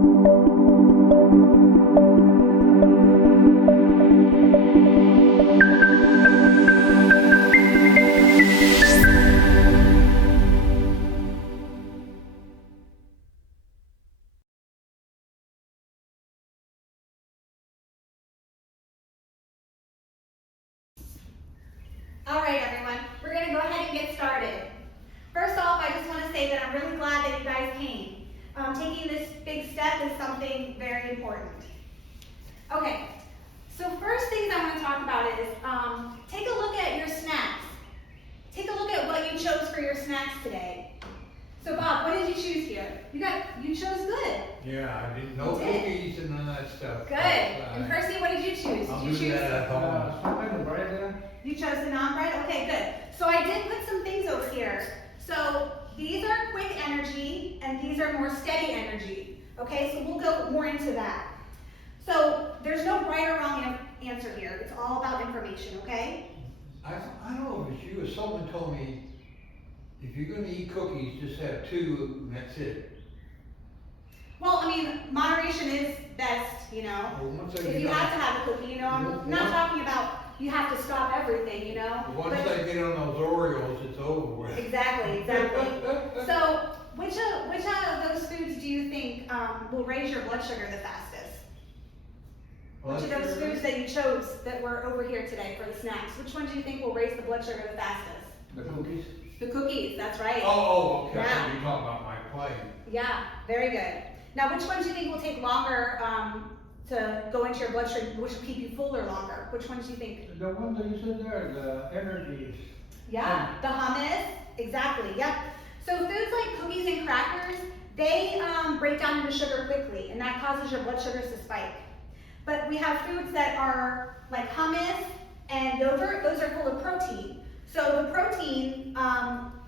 All right, everyone, we're going to go ahead and get started. First off, I just want to say that I'm really glad that you guys came. Taking this big step is something very important. Okay, so first things I want to talk about is take a look at your snacks. Take a look at what you chose for your snacks today. So Bob, what did you choose here? You chose good. Yeah, I didn't know cookies and none of that stuff. Good. And Percy, what did you choose? I'll Did you do choose that at home. Some kind of bread there? You chose the non-bread? Okay, good. So I did put some things over here. So these are quick energy and these are more steady energy. Okay, so we'll go more into that. So there's no right or wrong answer here. It's all about information, okay? I don't know if it's you or someone told me, if you're gonna eat cookies, just have two and that's it. Well, I mean, moderation is best, you know. Well, once I If get you on- have to have a cookie, you know, I'm not talking about you have to stop everything, you know. Once I get on those Oreos, it's over with. Exactly. So, which of those foods do you think will raise your blood sugar the fastest? Which of those foods that you chose that were over here today for the snacks, which one do you think will raise the blood sugar the fastest? The cookies? The cookies, that's right. Oh, okay, Yeah. you're talking about my plate. Yeah, very good. Now, which one do you think will take longer to go into your bloodstream, which will keep you fuller longer? Which one do you think? The one that you said there, the energy. Yeah, the hummus, exactly, yep. So foods like cookies and crackers, they break down into sugar quickly, and that causes your blood sugars to spike. But we have foods that are like hummus and yogurt, those are full of protein. So the protein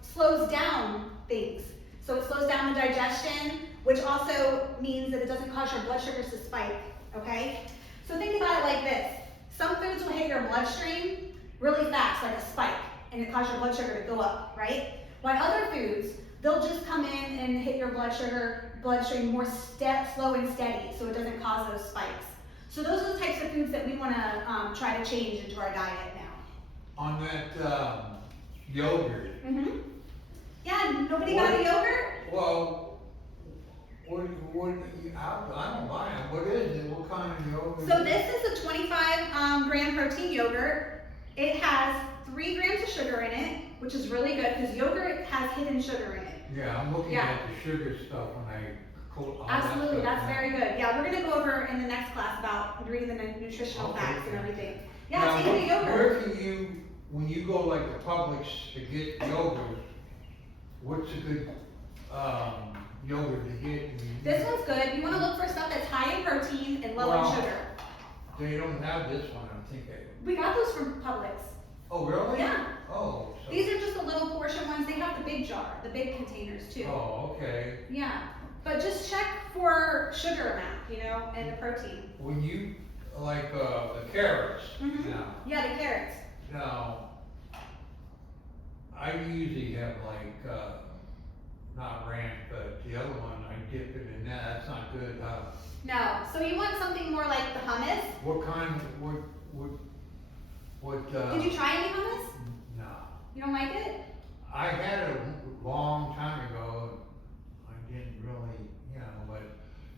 slows down things. So it slows down the digestion, which also means that it doesn't cause your blood sugars to spike, okay? So think about it like this. Some foods will hit your bloodstream really fast, like a spike, and it causes your blood sugar to go up, right? While other foods, they'll just come in and hit your bloodstream more slow and steady, so it doesn't cause those spikes. So those are the types of foods that we want to try to change into our diet now. On that yogurt. Mm-hmm. Yeah, nobody got a yogurt? Well, I don't buy them. What is it? What kind of yogurt? So this is a 25 gram protein yogurt. It has 3 grams of sugar in it, which is really good because yogurt has hidden sugar in it. Yeah, I'm looking at the sugar stuff when I cook all Absolutely, that stuff. that's very good. Yeah, we're gonna go over in the next class about reading the nutritional facts and everything. Yeah, Now, take the yogurt. where can you, when you go like the Publix to get yogurt, what's a good yogurt to get? This one's good. You wanna look for stuff that's high in protein and low in sugar. They don't have this one, I'm thinking. We got those from Publix. Oh, really? Yeah. Oh. So, These are just the little portion ones. They have the big jar, the big containers too. oh, okay. Yeah, but just check for sugar amount, you know, and the protein. When you, like, the carrots, Mhm. now, Yeah, the carrots. now, I usually have like, not ranch, but the other one, I dip it in that, that's not good, No, so you want something more like the hummus? What kind, Did you try any hummus? No. You don't like it? I had it a long time ago, I didn't really, you know, but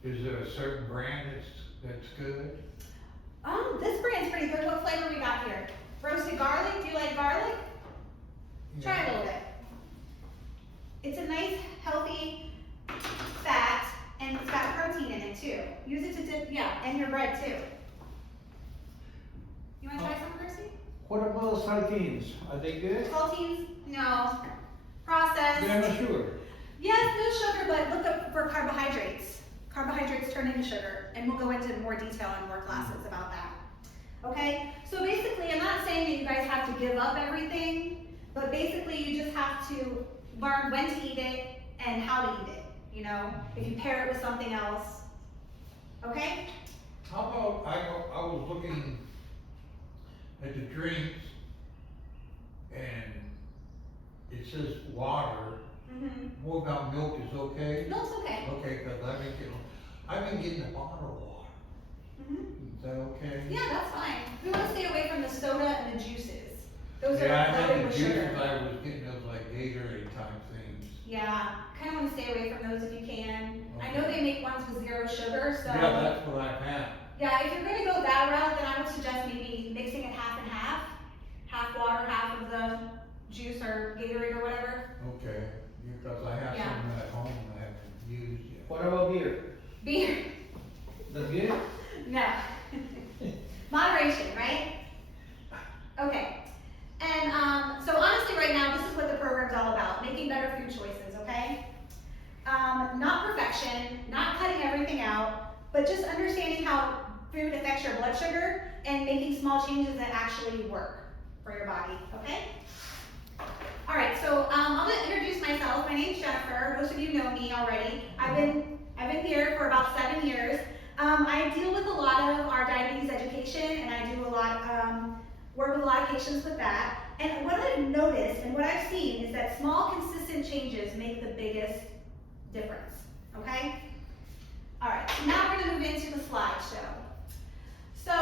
is there a certain brand that's good? This brand's pretty good. What flavor we got here? Roasted garlic. Do you like garlic? Try it a little bit. It's a nice, healthy fat, and it's got protein in it too. Use it to dip, yeah, and your bread too. You want to try some, Percy? What about saltines? Are they good? Saltines? No. Processed? They're not sugar. Yes, no sugar, but look up for carbohydrates. Carbohydrates turn into sugar, and we'll go into more detail in more classes about that. Okay? So basically, I'm not saying that you guys have to give up everything, but basically you just have to learn when to eat it and how to eat it, you know, if you pair it with something else. Okay? How about, I was looking at the drinks, and it says water. Mm-hmm. What about milk is okay? No, it's okay. Okay, because I think I've been getting the bottled water. Mhm. Is that okay? Yeah, that's fine. We wanna stay away from the soda and the juices. Those Yeah, are I loaded think with the juices sugar. I was getting those like Gatorade type things. Yeah, kinda wanna stay away from those if you can. I know Okay. they make ones with 0 sugar, so. Yeah, that's what I've had. Yeah, if you're gonna go that route, then I would suggest maybe mixing it half and half. Half water, half of the juice or Gatorade or whatever. Okay, because I have Yeah. some at home I haven't used yet. What about beer? Beer, The beer? no. Moderation, right? Okay. And, so honestly right now, this is what the program's all about, making better food choices, okay? Not perfection, not cutting everything out, but just understanding how food affects your blood sugar and making small changes that actually work for your body, okay? All right, so I'm gonna introduce myself. My name's Jennifer. Most of you know me already. I've been here for about 7 years. I deal with a lot of our diabetes education, and I do a lot, work with a lot of patients with that. And what I've noticed and what I've seen is that small, consistent changes make the biggest difference. Okay? All right. So now we're gonna move into the slideshow. So,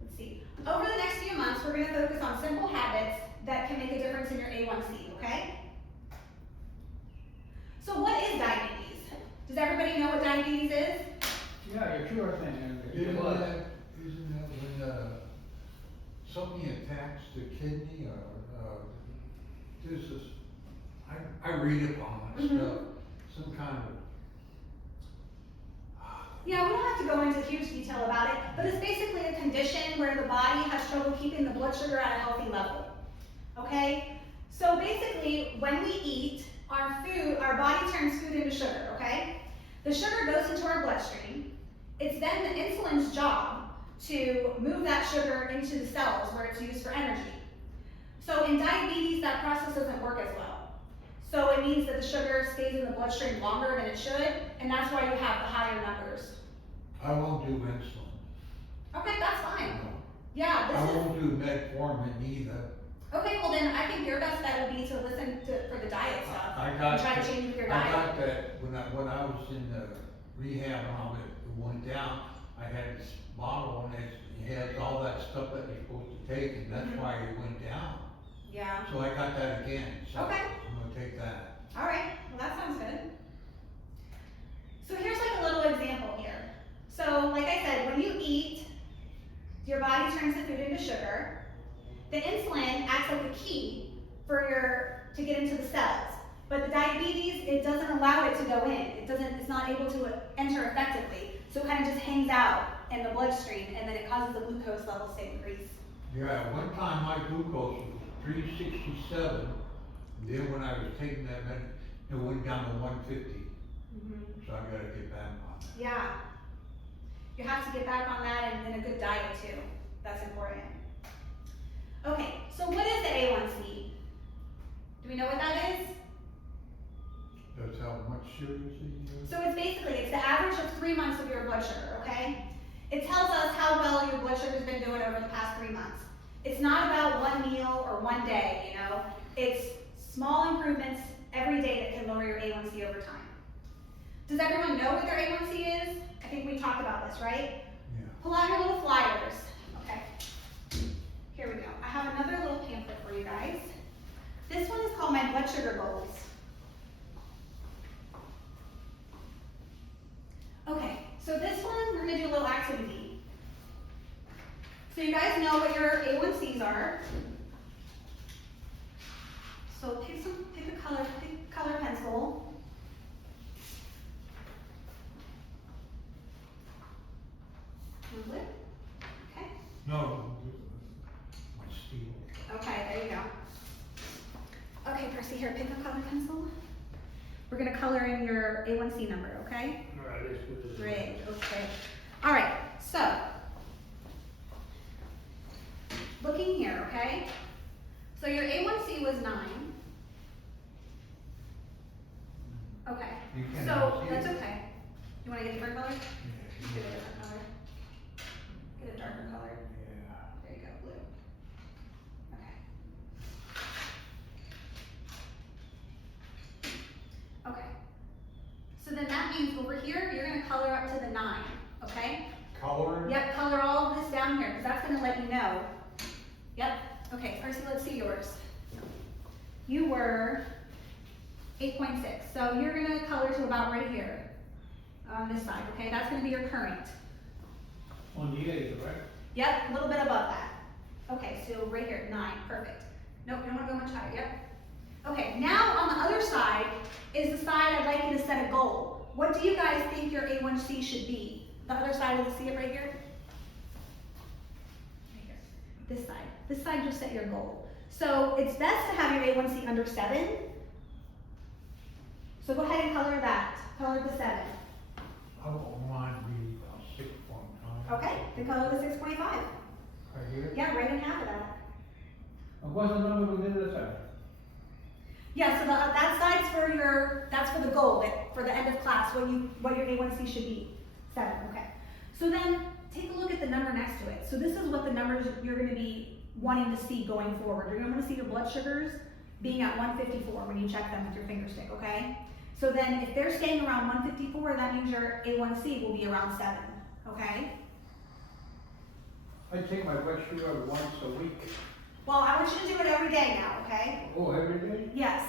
let's see. Over the next few months, we're gonna focus on simple habits that can make a difference in your A1C. Okay? So, what is diabetes? Does everybody know what diabetes is? Yeah, your sugar thing. And Isn't blood. isn't that when, something attacks the kidney or, there's this, I read upon that Mhm. stuff, some kind of. Yeah, we don't have to go into huge detail about it, but it's basically a condition where the body has trouble keeping the blood sugar at a healthy level. Okay? So basically, when we eat our body turns food into sugar, okay? The sugar goes into our bloodstream. It's then the insulin's job to move that sugar into the cells where it's used for energy. So in diabetes, that process doesn't work as well. So it means that the sugar stays in the bloodstream longer than it should, and that's why you have the higher numbers. I won't do insulin. Okay, that's fine. No. Yeah, I this is, won't do metformin either. okay, well then I think your best bet would be to listen for the diet stuff. I got, And try to change with your I diet. got that, when I was in the rehab and all that, it went down, I had this bottle and it had all that stuff that you're supposed to take, and that's Mhm. why it went down. Yeah, So I got that again, so Okay. I'm gonna take that. all right, well that sounds good. So here's like a little example here. So like I said, when you eat, your body turns the food into sugar. The insulin acts like a key to get into the cells. But the diabetes, it doesn't allow it to go in. It's not able to enter effectively. So it kind of just hangs out in the bloodstream, and then it causes the glucose levels to increase. Yeah, one time my glucose was 367, and then when I was taking that it went down to 150, so I gotta get back on that. Yeah. You have to get back on that and a good diet too. That's important. Okay, so what is the A1C? Do we know what that is? That's how much sugar is in you? So it's the average of 3 months of your blood sugar, okay? It tells us how well your blood sugar's been doing over the past 3 months. It's not about one meal or one day, you know? It's small improvements every day that can lower your A1C over time. Does everyone know what their A1C is? I think we talked about this, right? Yeah. Pull out your little flyers. Okay. Here we go. I have another little pamphlet for you guys. This one is called My Blood Sugar Goals. Okay, so this one, we're gonna do a little activity. So you guys know what your A1Cs are. So pick a color pencil. Move it. Okay. No, my steel. Okay, there you go. Okay, Percy, here, pick a color pencil. We're gonna color in your A1C number, okay? Alright, let's do this. Great, okay. All right, so, looking here, okay? So your A1C was 9. Okay, You can't so even see that's it. okay. You wanna get a different color? Yeah, Get a different color. Get a darker color. yeah. There you go, blue. Okay. Okay. So then that means means over here, you're gonna color up to the 9, okay? Color? Yep, color all of this down here, because that's gonna let you know. Yep, okay, Percy, let's see yours. You were 8.6, so you're gonna color to about right here, on this side, okay? That's gonna be your current. On the edge, right? Yep, a little bit above that. Okay, so right here, 9, perfect. Nope, you don't wanna go much higher, yep. Okay, now on the other side is the side I'd like you to set a goal. What do you guys think your A1C should be? The other side of the, see it right here? Right here, this side. This side, just set your goal. So it's best to have your A1C under 7. So go ahead and color that, color the 7. I don't mind being about 6.9. Okay, then color the 6.5. Right here? Yeah, right in half of that. And what's the number within the side? Yeah, so that side's for your, that's for the goal, for the end of class, what your A1C should be. 7, okay. So then, take a look at the number next to it. So this is what the numbers you're gonna be wanting to see going forward. You're gonna wanna see your blood sugars being at 154 when you check them with your finger stick, okay? So then, if they're staying around 154, that means your A1C will be around 7, okay? I take my blood sugar once a week. Well, I want you to do it every day now, okay? Oh, every day? Yes,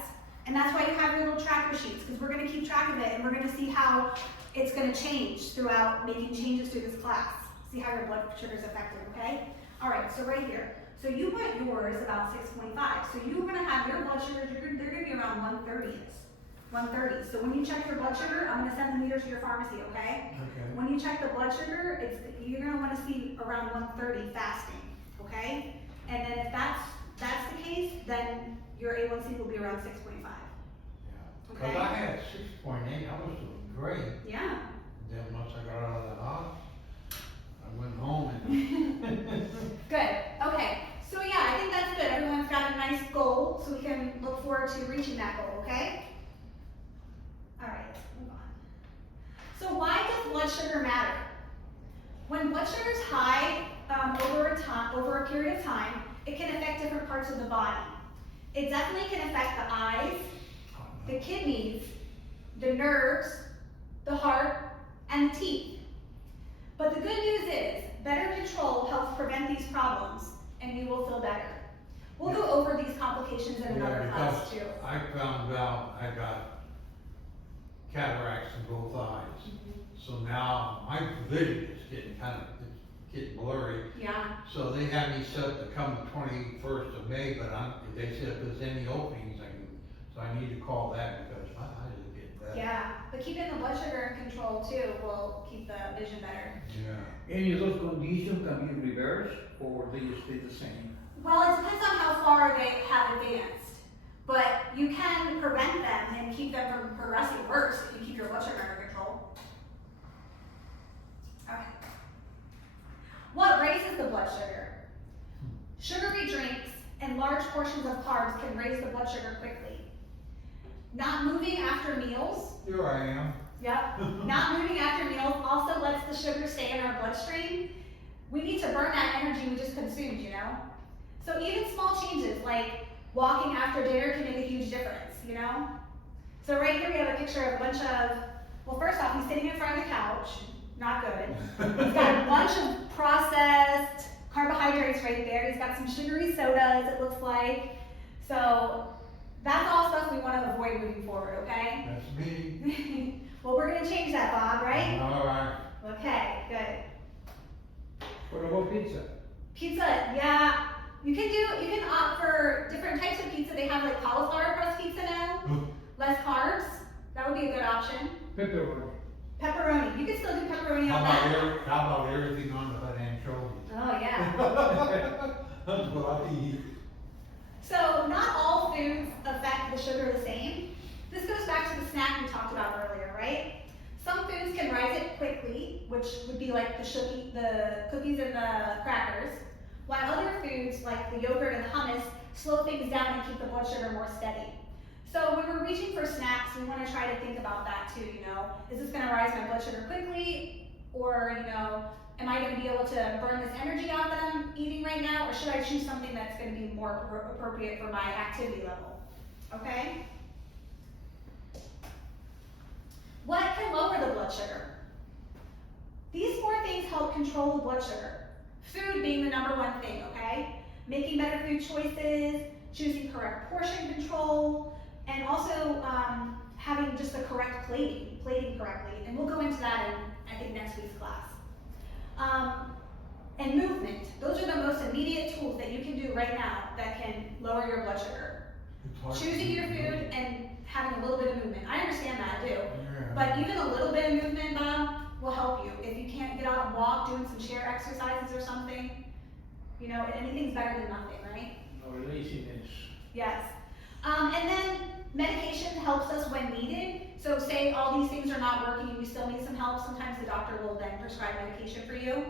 and that's why you have your little tracker sheets, because we're gonna keep track of it, and we're gonna see how it's gonna change throughout making changes through this class. See how your blood sugar is affected, okay? All right, so right here. So you put yours about 6.5. So you're gonna have your blood sugars, they're gonna be around 130. 130. So when you check your blood sugar, I'm gonna send the meter to your pharmacy, okay? Okay. When you check the blood sugar, you're gonna wanna see around 130 fasting, okay? And then if that's the case, then your A1C will be around 6.5. Yeah. Okay. Cause I had 6.8, I was doing great. Yeah. Then once I got out of the hospital, I went home and. Good. Okay. So yeah, I think that's good. Everyone's got a nice goal, so we can look forward to reaching that goal, okay? All right, let's move on. So why does blood sugar matter? When blood sugar is high over a period of time, it can affect different parts of the body. It definitely can affect the eyes, the kidneys, the nerves, the heart, and the teeth. But the good news is, better control helps prevent these problems, and you will feel better. We'll go over these complications in another class too. I found out I got cataracts in both eyes. So now my vision is getting blurry. Yeah. So they had me set to come the 21st of May, but they said if there's any openings, so I need to call that because my eyes are getting better. Yeah, but keeping the blood sugar in control too will keep the vision better. Yeah. Any of those conditions can be reversed or they stay the same? Well, it depends on how far they have advanced, but you can prevent them and keep them from progressing worse if you keep your blood sugar under control. Okay. What raises the blood sugar? Sugary drinks and large portions of carbs can raise the blood sugar quickly. Not moving after meals. Here I am. Yep. Not moving after meals also lets the sugar stay in our bloodstream. We need to burn that energy we just consumed, you know? So even small changes like walking after dinner can make a huge difference, you know? So right here we have a picture of a bunch of, well, first off, he's sitting in front of the couch. Not good. He's got a bunch of processed carbohydrates right there. He's got some sugary sodas, it looks like. So that's all stuff we want to avoid moving forward, okay? That's me. Well, we're going to change that, Bob, right? All right. Okay, good. What about pizza? Pizza, yeah. You can opt for different types of pizza. They have like cauliflower crust pizza now. Less carbs. That would be a good option. Pepperoni. Pepperoni. You can still do pepperoni How on that. about everything on the but anchovies? Oh, yeah. That's what I eat. So not all foods affect the sugar the same. This goes back to the snack we talked about earlier, right? Some foods can rise it quickly, which would be like the cookies and the crackers, while other foods like the yogurt and the hummus slow things down and keep the blood sugar more steady. So when we're reaching for snacks, we want to try to think about that too, you know. Is this going to rise my blood sugar quickly? Or, you know, am I going to be able to burn this energy out that I'm eating right now? Or should I choose something that's going to be more appropriate for my activity level? Okay? What can lower the sugar. These 4 things help control the blood sugar. Food being the number 1 thing, okay? Making better food choices, choosing correct portion control, and also having just the correct plating correctly. And we'll go into that in, I think, next week's class. And movement. Those are the most immediate tools that you can do right now that can lower your blood sugar. Choosing your food and having a little bit of movement. I understand that, I do. Yeah. But even a little bit of movement, Bob, will help you. If you can't get out and walk, doing some chair exercises or something, you know, anything's better than nothing, right? No laziness. Yes. And then medication helps us when needed. So say all these things are not working and you still need some help, sometimes the doctor will then prescribe medication for you.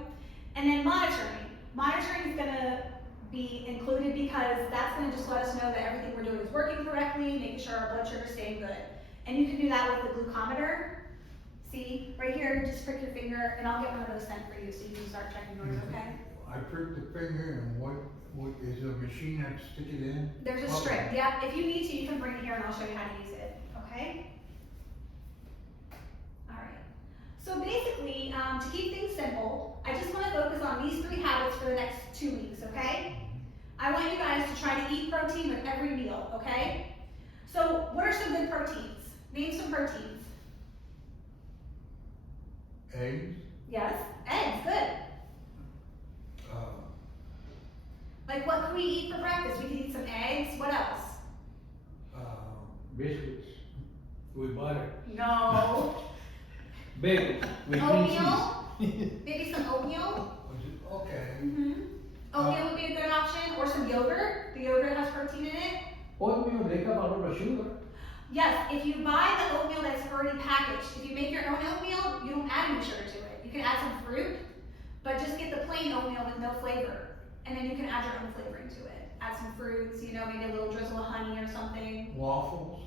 And then monitoring. Monitoring is gonna be included because that's gonna just let us know that everything we're doing is working correctly, making sure our blood sugar is staying good. And you can do that with the glucometer. See, right here, just prick your finger and I'll get one of those sent for you so you can start checking yours, okay? I prick the finger and what is there a machine that stick it in? There's a strip, yeah. If you need to, you can bring it here and I'll show you how to use it, okay? All right. So basically, to keep things simple, I just want to focus on these 3 habits for the next 2 weeks, okay? I want you guys to try to eat protein with every meal, okay? So what are some good proteins? Name some proteins. Eggs? Yes, eggs, good. Like what can we eat for breakfast? We can eat some eggs, what else? Biscuits with butter. No. Bagels with cream cheese. Oatmeal? Maybe some oatmeal? Okay. Oatmeal would be a good option, or some yogurt. The yogurt has protein in it. Oatmeal, they have a lot of sugar. Yes, if you buy the oatmeal that's already packaged, if you make your own oatmeal, you don't add any sugar to it. You can add some fruit, but just get the plain oatmeal with no flavor. And then you can add your own flavoring to it. Add some fruits, you know, maybe a little drizzle of honey or something. Waffles?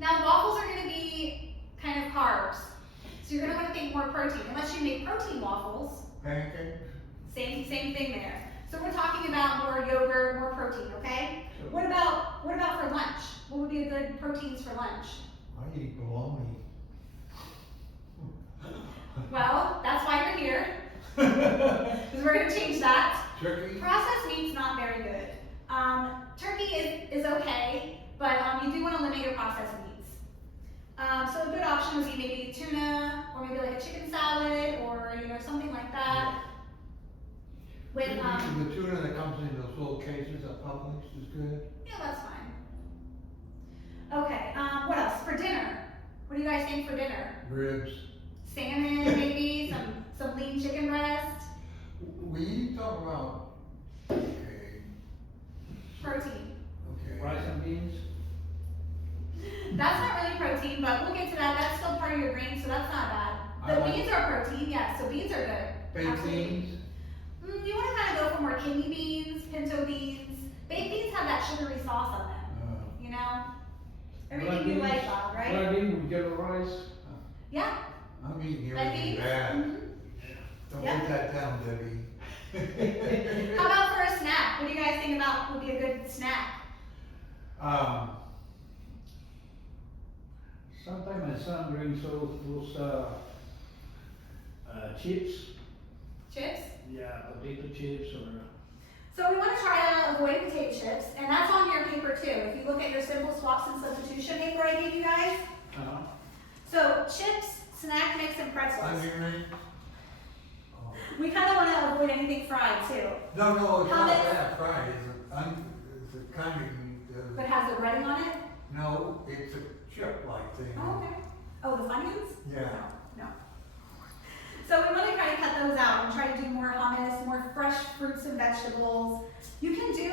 Now waffles are gonna be kind of carbs. So you're gonna wanna think more protein, unless you make protein waffles. Pancakes? Same thing there. So we're talking about more yogurt, more protein, okay? What about for lunch? What would be a good proteins for lunch? I eat bologna. Well, that's why you're here. Because we're gonna change that. Turkey? Processed meat's not very good. Turkey is okay, but you do want to limit your processed meats. So a good option would be maybe tuna, or maybe like a chicken salad, or you know, something like that. With The tuna that comes in those little cases at Publix is good. yeah, that's fine. Okay, what else? For dinner, what do you guys think for dinner? Ribs. Salmon, maybe, some lean chicken breast. We talk about, okay, Protein. okay. Rice and beans. That's not really protein, but we'll get to that. That's still part of your grain, so that's not bad. I The like- beans are protein, yes, so beans are good. Baked Absolutely. beans? You want to kind of go for more kidney beans, pinto beans. Baked beans have that sugary sauce on them, you know? Everything you like, Bob, right? Red beans with yellow rice. Yeah. I'm eating Red everything beans? bad. Mhm. Don't Yeah. put that down, Debbie. How about for a snack? What do you guys think about would be a good snack? Sometimes my son brings those chips. Chips? Yeah, potato chips or. So we want to try to avoid potato chips, and that's on your paper too. If you look at your simple swaps and substitution paper I gave you guys. So chips, snack mix, and pretzels. Onion rings? Oh. We kind of want to avoid anything fried too. No, it's not Hummus. that fried, it's a kind of, But has the breading on it? no, it's a chip-like thing. Oh, okay. Oh, the Funyuns? Yeah. No. So we want to try to cut those out and try to do more hummus, more fresh fruits and vegetables. You can do,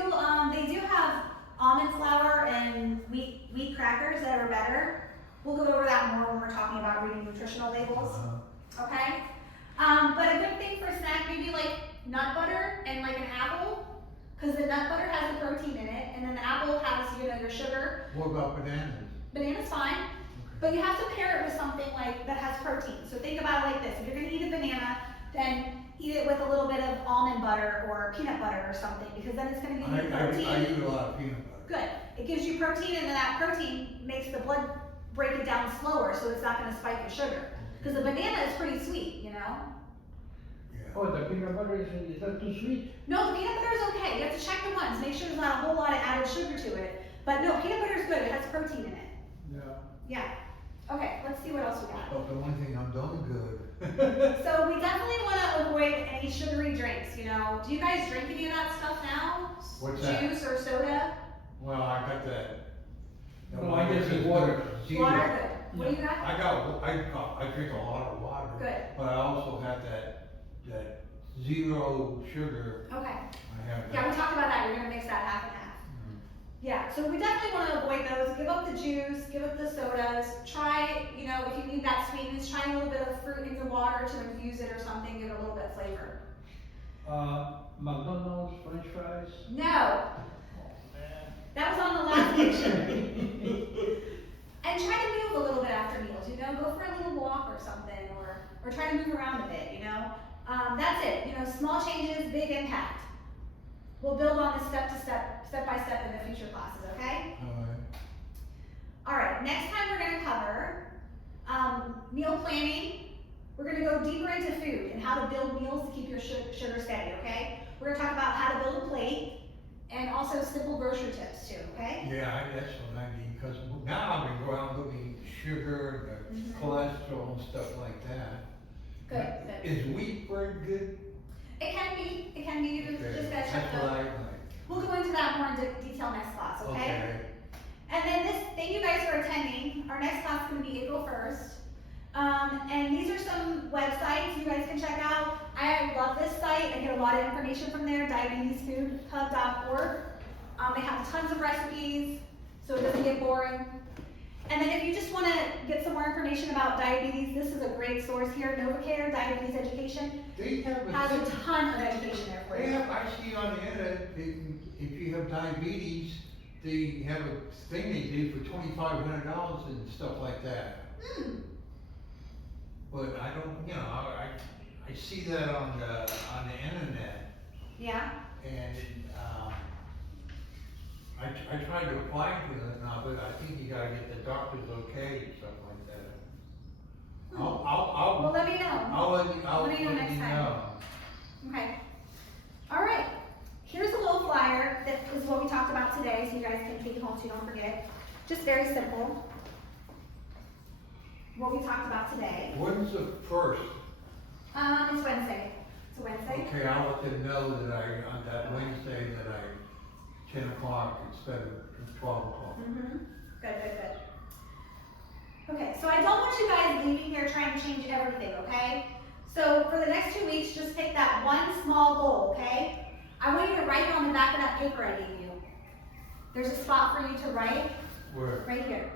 they do have almond flour and wheat crackers that are better. We'll go over that more when we're talking about reading nutritional labels, okay? But a good thing for a snack, maybe like nut butter and like an apple, because the nut butter has the protein in it, and then the apple has, you know, your sugar. What about bananas? Banana's fine, but you have to pair it with something like that has protein. So think about it like this: if you're gonna eat a banana, then eat it with a little bit of almond butter or peanut butter or something, because then it's gonna give you protein. I eat a lot of peanut butter. Good. It gives you protein, and then that protein makes the blood break it down slower, so it's not gonna spike your sugar. Cause the banana is pretty sweet, you know? Yeah. Oh, the peanut butter is that too sweet? No, the peanut butter is okay. You have to check the ones, make sure there's not a whole lot of added sugar to it. But no, peanut butter is good. It has protein in it. Yeah. Yeah. Okay, let's see what else we got. Oh, the one thing I'm doing good. So we definitely want to avoid any sugary drinks, you know. Do you guys drink any of that stuff now? What's that? Juice or soda? Well, I got that. No, I just drink water. Zero. Water, good. What do you got? I drink a lot of water. Good. But I also have that zero sugar. Okay. I have that. Yeah, we talked about that. You're gonna mix that half and half. Yeah, so we definitely want to avoid those. Give up the juice, give up the sodas. Try, you know, if you need that sweetness, try a little bit of fruit in your water to infuse it or something, give it a little bit of flavor. McDonald's French fries. No, that was on the last picture. And try to move a little bit after meals, you know, go for a little walk or something, or try to move around a bit, you know. That's it, you know, small changes, big impact. We'll build on this step by step in the future classes, okay? All right, next time we're gonna cover meal planning. We're gonna go deeper into food and how to build meals to keep your sugar steady, okay? We're gonna talk about how to build a plate and also simple grocery tips too, okay? Yeah, that's what I need, because now I've been around looking at sugar and the cholesterol and stuff like that. Good. Is wheat bread good? It can be, you just gotta check That's what those. I like. We'll go into that more in detail next class, okay? And then thank you guys for attending. Our next class is gonna be April 1st. And these are some websites you guys can check out. I love this site. I get a lot of information from there, diabetesfoodhub.org. They have tons of recipes, so it doesn't get boring. And then if you just wanna get some more information about diabetes, this is a great source here, NovaCare, Diabetes Education. They have Has a ton of education there for you. I see on the internet, if you have diabetes, they have a thing they do for $2,500 and stuff like that. But I don't, you know, I see that on the internet, Yeah. and I tried to apply for that now, but I think you gotta get the doctor's okay and stuff like that. Well, let me know. I'll let you next time. know. Okay. All right. Here's a little flyer that is what we talked about today, so you guys can take it home so you don't forget. Just very simple. What we talked about today. When's the first? It's Wednesday. It's a Wednesday. Okay, I'll let them know that on that Wednesday, that 10 o'clock instead of 12 o'clock. Good. Okay, so I don't want you guys leaving here trying to change everything, okay? So for the next 2 weeks, just take that one small goal, okay? I want you to write it on the back of that paper I gave you. There's a spot for you to write. Where? Right here.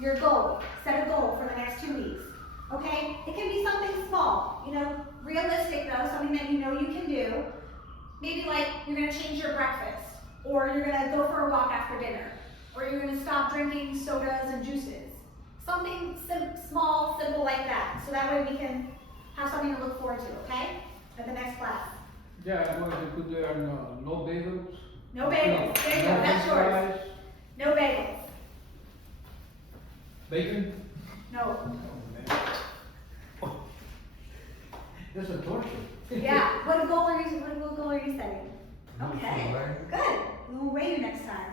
Your goal. Set a goal for the next 2 weeks. Okay? It can be something small, you know, realistic though, something that you know you can do. Maybe like you're gonna change your breakfast, or you're gonna go for a walk after dinner, or you're gonna stop drinking sodas and juices. Something small, simple like that. So that way we can have something to look forward to, okay? At the next class. Yeah, I'm going to put there no bagels. No bagels. There you go, that's yours. Fries. No bagels. Bacon? No. That's a torture. Yeah. What goal are you setting? Okay. Right. Good. We'll weigh you next time.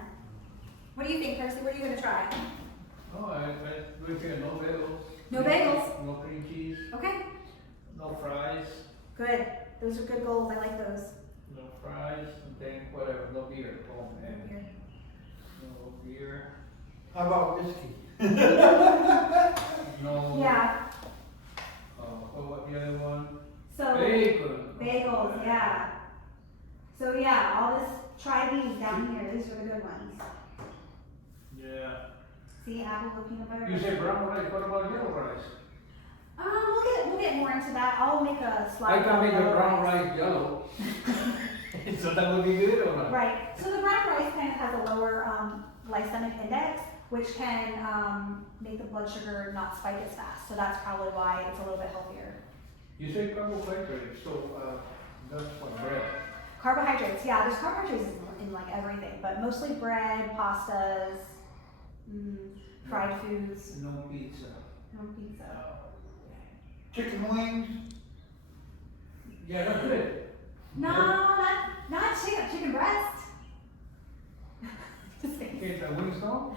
What do you think, Percy? What are you gonna try? Oh, I we can no bagels. No bagels. No cream cheese. Okay. No fries. Good. Those are good goals. I like those. No fries. And then whatever. No beer. Oh man. Here. No beer. How about whiskey? No. Yeah. What the other one? So Bacon. bagels. Yeah. So yeah, all this. Try these down here. These are the good ones. Yeah. See, apple with peanut butter. You said brown rice. What about yellow rice? We'll get more into that. I'll make a slide. I can make the yellow brown rice yellow. So that would be good or not? Right. So the brown rice kind of has a lower glycemic index, which can make the blood sugar not spike as fast. So that's probably why it's a little bit healthier. You say carbohydrates, so that's for bread. Carbohydrates, yeah, there's carbohydrates in like everything, but mostly bread, pastas, fried foods. No pizza. I don't think so. Chicken wings? Yeah, that's it. No, not chicken breast. Just kidding. Okay, the wings no?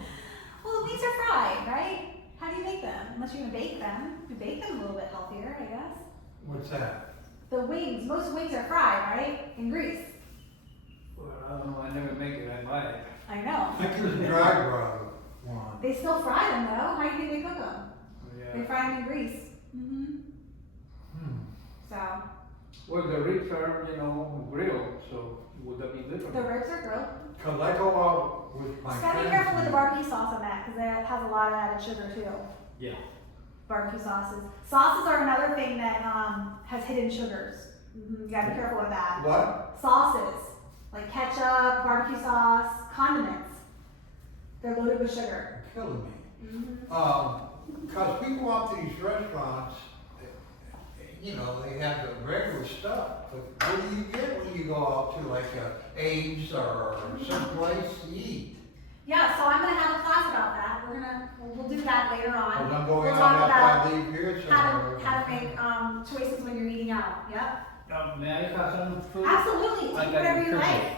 Well, the wings are fried, right? How do you make them? Unless you're gonna bake them. You bake them a little bit healthier, I guess. What's that? The wings, most wings are fried, right? In grease. Well, I don't know, I never make it, I buy it. I know. I think there's dry rub one. They still fry them though. How do you think they cook them? They Yeah. fry them in grease. So, Well, the ribs are, grilled, so would that be different? the ribs are grilled. Cause I go out with my Just friends. gotta be careful with the barbecue sauce on that, because that has a lot of added sugar too. Yeah. Barbecue sauces. Sauces are another thing that has hidden sugars. You gotta be careful with that. What? Sauces, like ketchup, barbecue sauce, condiments. They're loaded with sugar. You're killing me. Cause we go out to these restaurants, they have the regular stuff, but what do you get when you go out to like Ames or some place to eat? Yeah, so I'm gonna have a class about that. We'll do that later on. Cause I'm going We'll out talk after about I leave here, so. how to make choices when you're eating out. Yep. May I have some food? Absolutely. I Take got whatever you nutrition. like.